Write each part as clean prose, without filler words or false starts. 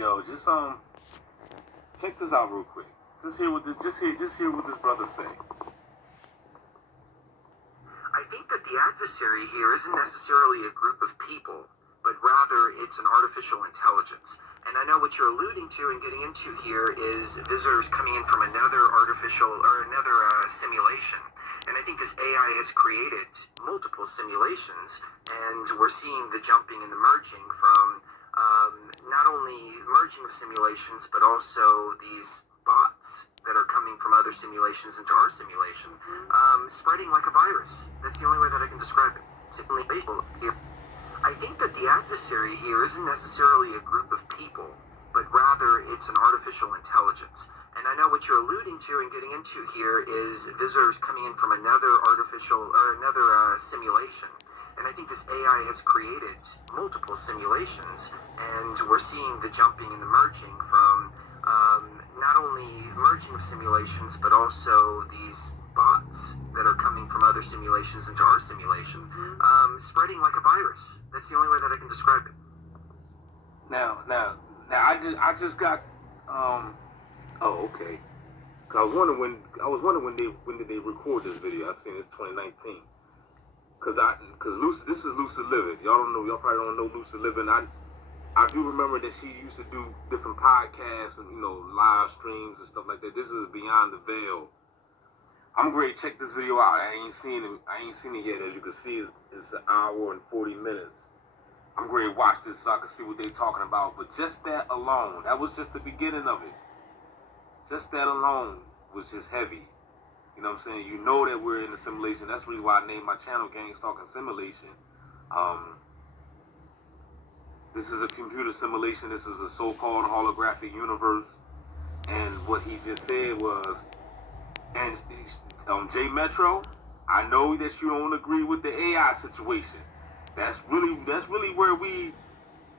Yo, check this out real quick. Just hear what this brother say. I think that the adversary here isn't necessarily a group of people, but rather it's an artificial intelligence. And I know what you're alluding to and getting into here is visitors coming in from another simulation. And I think this AI has created multiple simulations, and we're seeing the jumping and the merging from not only merging of simulations, but also these bots that are coming from other simulations into our simulation, spreading like a virus. That's the only way that I can describe it. I think that the adversary here isn't necessarily a group of people, but rather it's an artificial intelligence. And I know what you're alluding to and getting into here is visitors coming in from another simulation. And I think this AI has created multiple simulations, and we're seeing the jumping and the merging from not only merging of simulations, but also these bots that are coming from other simulations into our simulation, spreading like a virus. That's the only way that I can describe it. Now, I just got. Oh, okay. I was wondering when did they record this video? I seen it's 2019. Cause this is Lucid Living. Y'all probably don't know Lucid Living. I do remember that she used to do different podcasts and live streams and stuff like that. This is Beyond the Veil. I'm going to check this video out. I ain't seen it yet. As you can see, it's an hour and 40 minutes. I'm going to watch this so I can see what they're talking about. But just that alone, that was just the beginning of it. Just that alone was just heavy. You know what I'm saying? You know that we're in a simulation. That's really why I named my channel Gangstalking Simulation. This is a computer simulation. This is a so-called holographic universe. And what he just said was, and J Metro, I know that you don't agree with the AI situation. That's really where we,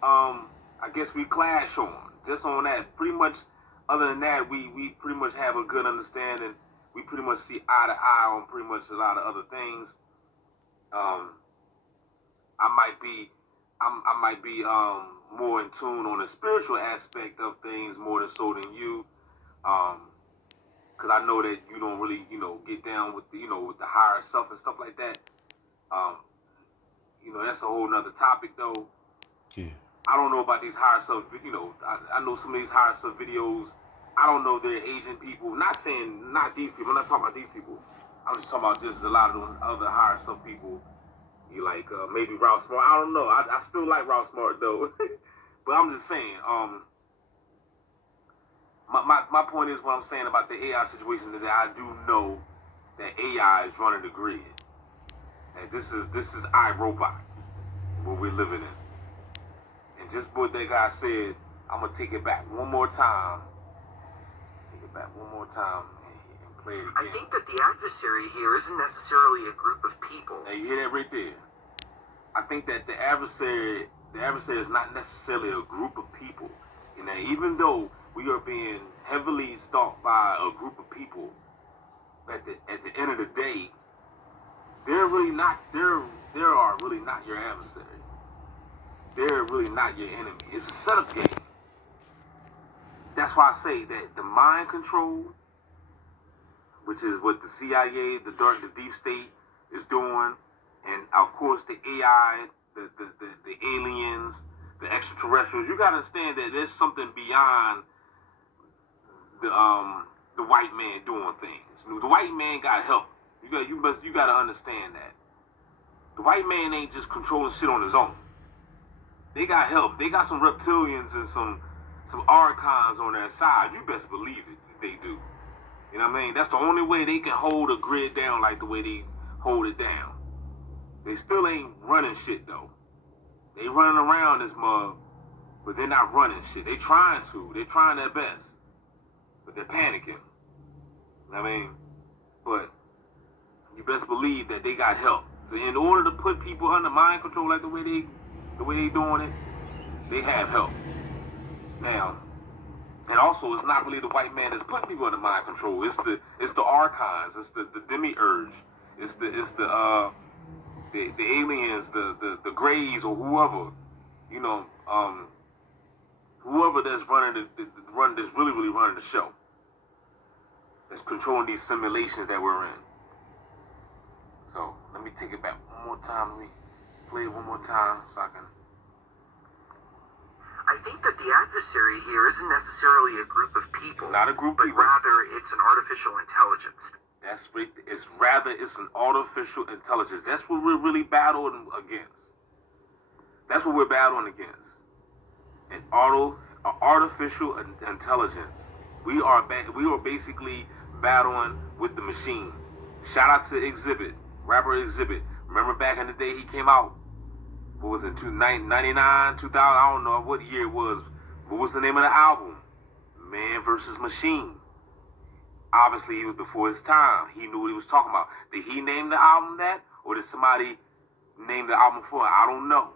I guess we clash on. Just on that. Pretty much, other than that, we pretty much have a good understanding. We pretty much see eye to eye on pretty much a lot of other things. I might be more in tune on the spiritual aspect of things more than so than you. Cause I know that you don't really, get down with with the higher self and stuff like that. That's a whole nother topic though. Yeah. I don't know about these higher self, I know some of these higher self videos. I don't know they're Asian people. Not saying not these people. I'm not talking about these people. I'm just talking about just a lot of those other higher self people. You like maybe Ralph Smart. I don't know. I still like Ralph Smart though. But I'm just saying. My point is what I'm saying about the AI situation is that I do know that AI is running the grid. And this is iRobot, what we're living in. And just what that guy said, I'm gonna take it back one more time. And play it again. I think that the adversary here isn't necessarily a group of people. Now you hear that right there. I think that the adversary is not necessarily a group of people. Even though we are being heavily stalked by a group of people, at the end of the day, they are really not your adversary. They're really not your enemy. It's a setup game. That's why I say that the mind control, which is what the CIA, the deep state is doing, and of course the AI, the aliens, the extraterrestrials, you gotta understand that there's something beyond the white man doing things. The white man got help. You gotta understand that. The white man ain't just controlling shit on his own. They got help. They got some reptilians and some archons on their side. You best believe it. They do. You know what I mean? That's the only way they can hold a grid down like the way they hold it down. They still ain't running shit though. They running around this mug, but they're not running shit. They trying to. They're trying their best, but they're panicking. You know what I mean? But you best believe that they got help. So in order to put people under mind control like the way they doing it, they have help. Now, and also it's not really the white man that's putting people under mind control. It's the archons. It's the demiurge. It's the aliens, the grays or whoever. whoever that's that's really running the show, that's controlling these simulations that we're in. So let me take it back one more time. Let me play it one more time so I can. I think that the adversary here isn't necessarily a group of people. It's not a group of but people. rather it's an artificial intelligence. It's an artificial intelligence. That's what we're really battling against. That's what we're battling against. An artificial intelligence. We are basically battling with the machine. Shout out to Exhibit, rapper Exhibit. Remember back in the day he came out. What was it, 99, 2000? I don't know what year it was. What was the name of the album? Man versus Machine. Obviously, he was before his time. He knew what he was talking about. Did he name the album that? Or did somebody name the album for it? I don't know.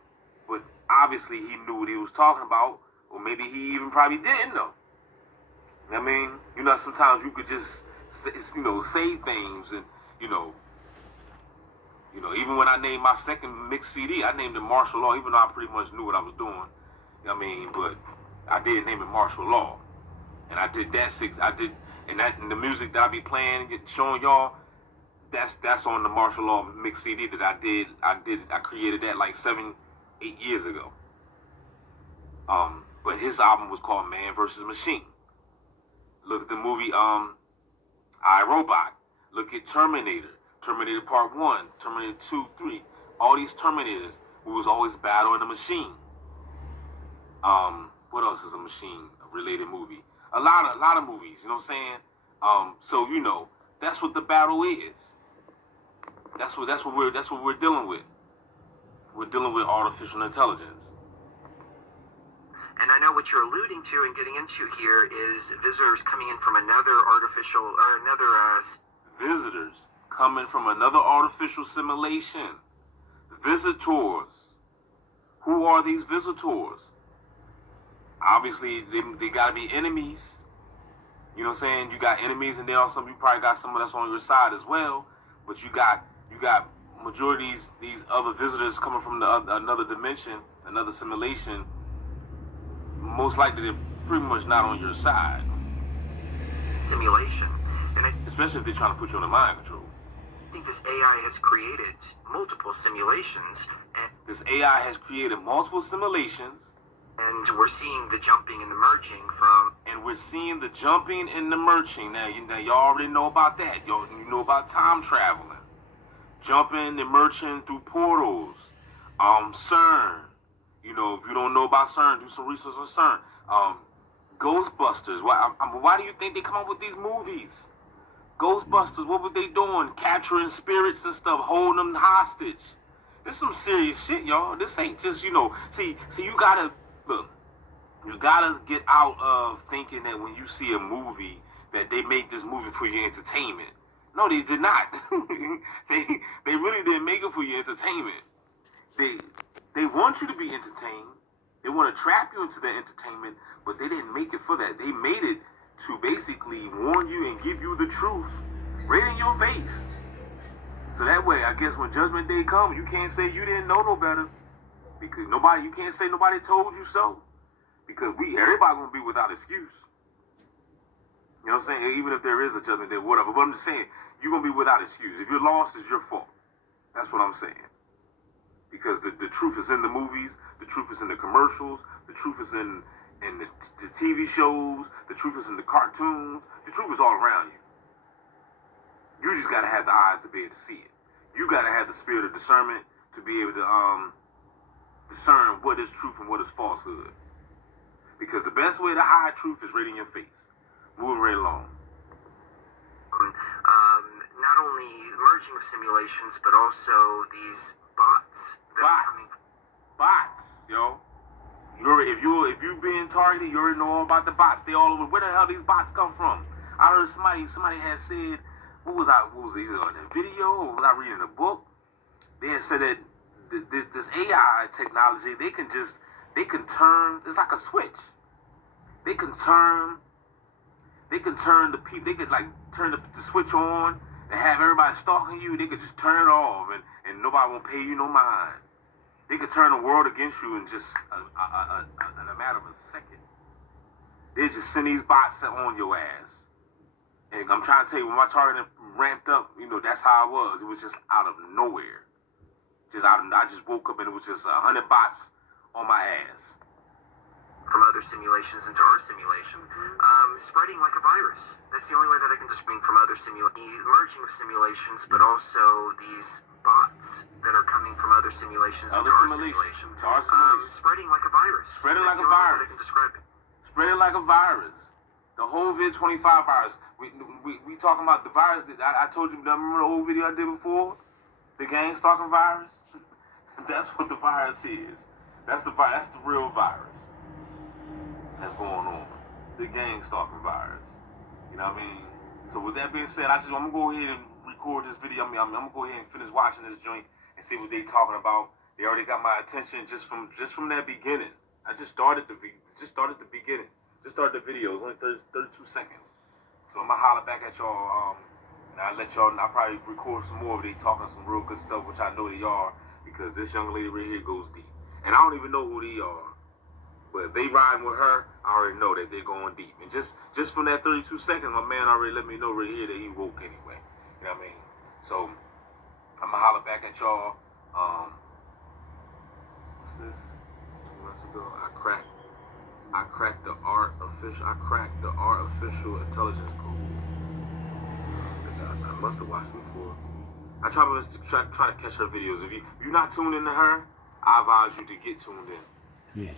But obviously, he knew what he was talking about. Or maybe he even probably didn't know. I mean, sometimes you could just, say things and, even when I named my second mix CD, I named it Martial Law, even though I pretty much knew what I was doing. But I did name it Martial Law. And I did that and the music that I be playing, showing y'all, that's on the Martial Law mix CD that I did. I created that like 7-8 years ago. But his album was called Man versus Machine. Look at the movie I, Robot. Look at Terminator. Terminator Part 1, Terminator 2, 3. All these Terminators, we was always battling the machine. What else is a machine-related movie? A lot of movies, you know what I'm saying? So that's what the battle is. That's what we're dealing with. We're dealing with artificial intelligence. And I know what you're alluding to and getting into here is visitors coming in from another visitors coming from another artificial simulation. Visitors. Who are these visitors? Obviously, they gotta be enemies. You know what I'm saying? You got enemies, and then also you probably got someone that's on your side as well. But you got majority of these other visitors coming from another dimension, another simulation. Most likely, they're pretty much not on your side. Simulation, especially if they're trying to put you under mind control. I think this AI has created multiple simulations, and this AI has created multiple simulations. And we're seeing the jumping and the merging from... And we're seeing the jumping and the merging. Now, y'all already know about that. You know about time traveling. Jumping and merging through portals. CERN. If you don't know about CERN, do some research on CERN. Ghostbusters. Why do you think they come up with these movies? Ghostbusters, what were they doing? Capturing spirits and stuff, holding them hostage. This is some serious shit, y'all. This ain't just, see, you gotta... Look, you gotta get out of thinking that when you see a movie that they made this movie for your entertainment. No, they did not. they really didn't make it for your entertainment. They want you to be entertained. They want to trap you into their entertainment, but they didn't make it for that. They made it to basically warn you and give you the truth right in your face. So that way, I guess when Judgment Day comes, you can't say you didn't know no better. Because you can't say nobody told you so. Because everybody gonna be without excuse. You know what I'm saying? Even if there is a judgment day, whatever. But I'm just saying, you're gonna be without excuse. If you're lost, it's your fault. That's what I'm saying. Because the truth is in the movies, the truth is in the commercials, the truth is in the TV shows, the truth is in the cartoons, the truth is all around you. You just gotta have the eyes to be able to see it. You gotta have the spirit of discernment to be able to discern what is truth and what is falsehood. Because the best way to hide truth is right in your face. Moving right along. Not only merging of simulations, but also these bots. Bots, yo. If you being targeted, you already know all about the bots. They all over. Where the hell these bots come from? I heard somebody had said, what was it, either in a video or was I reading a book? They had said that this AI technology, they can turn, it's like a switch. They can turn the people, they could like turn the switch on and have everybody stalking you. They could just turn it off and nobody won't pay you no mind. They could turn the world against you in just in a matter of a second. They just send these bots on your ass. And I'm trying to tell you, when my targeting ramped up, that's how it was. It was just out of nowhere. I just woke up and it was just 100 bots on my ass. From other simulations into our simulation, spreading like a virus. That's the only way that I can describe from other simulations. The merging of simulations, but also these bots that are coming from other simulations into our simulation. Spreading like a virus. Spreading like a That's the only way virus. that I can describe it. Spreading like a virus. The whole vid25 virus. We talking about the virus that I told you. Remember the old video I did before? The gangstalking virus. That's what the virus is. That's the real virus that's going on. The gangstalking virus. You know what I mean? So with that being said, I'm gonna go ahead and record this video. I'm gonna go ahead and finish watching this joint and see what they talking about. They already got my attention just from that beginning. I just started the beginning. Just started the video. It's only 32 seconds. So I'm gonna holler back at y'all. And I'll probably record some more of they talking some real good stuff, which I know they are, because this young lady right here goes deep. And I don't even know who they are. But if they riding with her, I already know that they're going deep. And just from that 32 seconds, my man already let me know right here that he woke anyway. You know what I mean? So I'm gonna holler back at y'all. What's this? 2 months ago, I cracked the art official intelligence code. I must have watched before. I try to catch her videos. If you're not tuned into her, I advise you to get tuned in. Yes.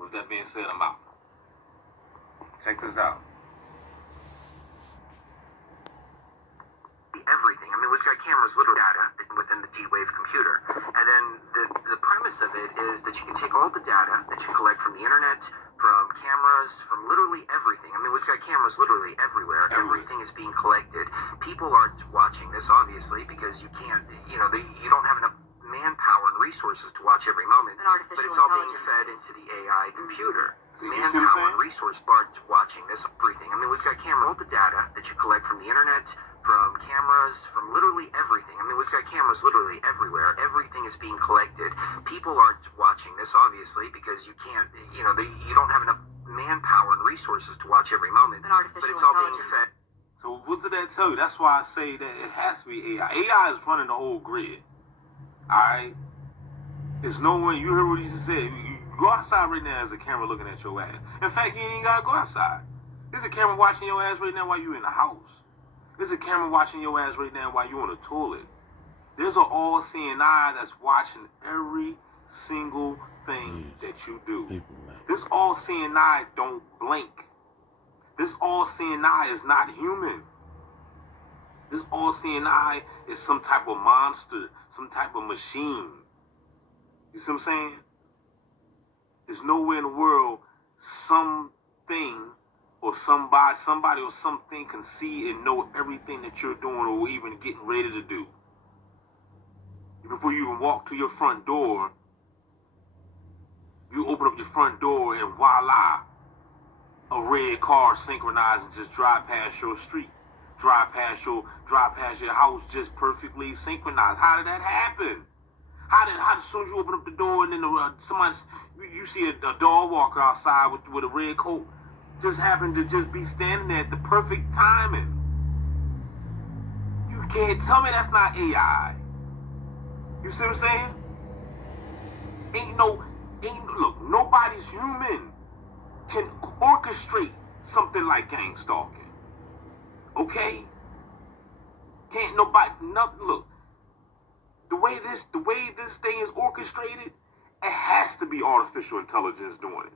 With that being said, I'm out. Check this out. Everything. I mean, we've got cameras, little data within the D-Wave computer. And then the premise of it is that you can take all the data that you collect from the internet, from cameras, from literally everything. I mean, we've got cameras literally everywhere. Everything is being collected. People aren't watching this, obviously, because you can't, you don't have enough manpower and resources to watch every moment. But it's all being fed into the AI computer. Manpower and resource aren't watching this, everything. I mean, we've got all the data that you collect from the internet, from cameras, from literally everything. I mean, we've got cameras literally everywhere. Everything is being collected. People aren't watching this, obviously, because you can't, you don't have enough manpower and resources to watch every moment. But it's all being fed. So what did that tell you? That's why I say that it has to be AI. AI is running the whole grid. Alright? There's no way. You heard what he just said. You go outside right now, there's a camera looking at your ass. In fact, you ain't even gotta go outside. There's a camera watching your ass right now while you're in the house. There's a camera watching your ass right now while you're on the toilet. There's an all-seeing eye that's watching every single thing that you do. This all-seeing eye don't blink. This all-seeing eye is not human. This all-seeing eye is some type of monster, some type of machine. You see what I'm saying? There's nowhere in the world something or somebody or something can see and know everything that you're doing or even getting ready to do. Before you even walk to your front door, you open up your front door and voila, a red car synchronized and just drive past your street. Drive past your house just perfectly synchronized. How did that happen? How as soon as you open up the door and then you see a dog walker outside with a red coat, just happened to just be standing there at the perfect timing. You can't tell me that's not AI. You see what I'm saying? Look, nobody's human can orchestrate something like gang stalking. Okay? Can't nobody, look, the way this thing is orchestrated, it has to be artificial intelligence doing it.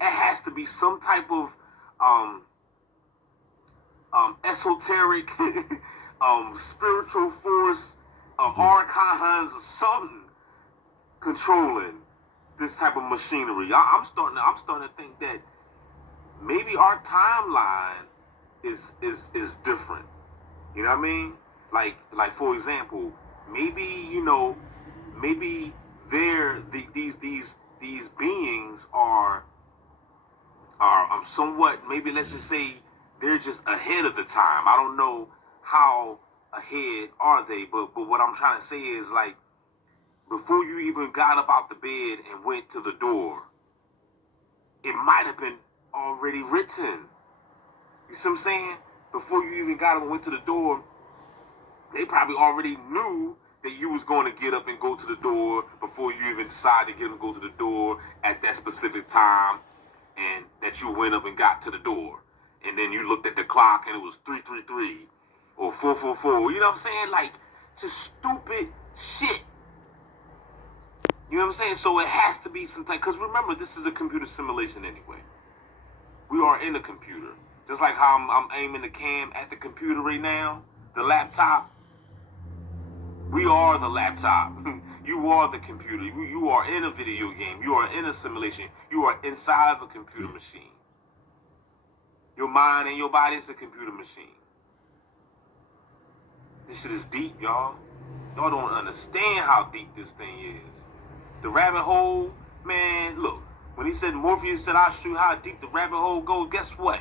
It has to be some type of esoteric spiritual force, archons or something controlling this type of machinery. I'm starting to think that maybe our timeline is different. You know what I mean? Like for example, maybe these beings are somewhat, maybe let's just say they're just ahead of the time. I don't know how ahead are they, but what I'm trying to say is, like, before you even got up out the bed and went to the door, it might have been already written. You see what I'm saying? Before you even got up and went to the door, they probably already knew that you was going to get up and go to the door before you even decided to get up and go to the door at that specific time, and that you went up and got to the door. And then you looked at the clock and it was 3:33 or 4:44. You know what I'm saying? Like, just stupid shit. You know what I'm saying? So it has to be something, because remember, this is a computer simulation anyway. We are in a computer. Just like how I'm aiming the cam at the computer right now, the laptop. We are the laptop. You are the computer. You are in a video game. You are in a simulation. You are inside of a computer machine. Your mind and your body is a computer machine. This shit is deep, y'all. Y'all don't understand how deep this thing is. The rabbit hole, man, look. When he said, Morpheus said, I'll show you how deep the rabbit hole goes, guess what?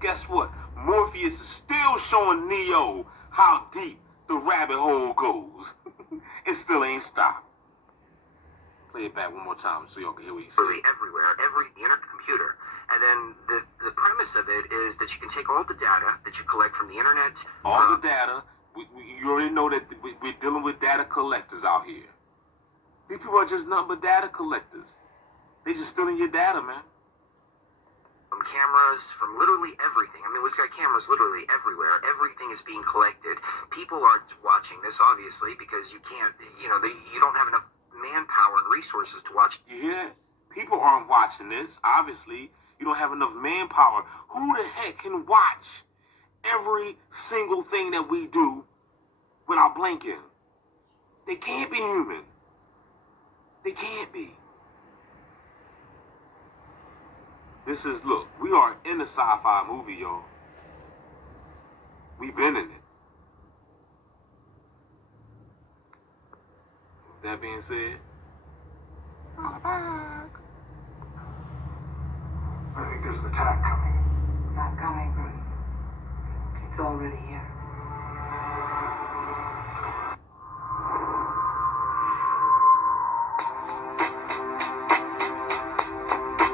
Guess what? Morpheus is still showing Neo how deep the rabbit hole goes. It still ain't stopped. Play it back one more time so y'all can hear what he said. Everywhere, the internet computer. And then the premise of it is that you can take all the data that you collect from the internet. All the data. You already know that we're dealing with data collectors out here. These people are just nothing but data collectors. They just stealing your data, man. From cameras, from literally everything. I mean, we've got cameras literally everywhere. Everything is being collected. People aren't watching this, obviously, because you can't, you don't have enough manpower and resources to watch. You hear that? People aren't watching this, obviously. You don't have enough manpower. Who the heck can watch every single thing that we do without blinking? They can't be human. They can't be. This is, look, we are in a sci-fi movie, y'all. We've been in it. With that being said, I'm back. I think there's an attack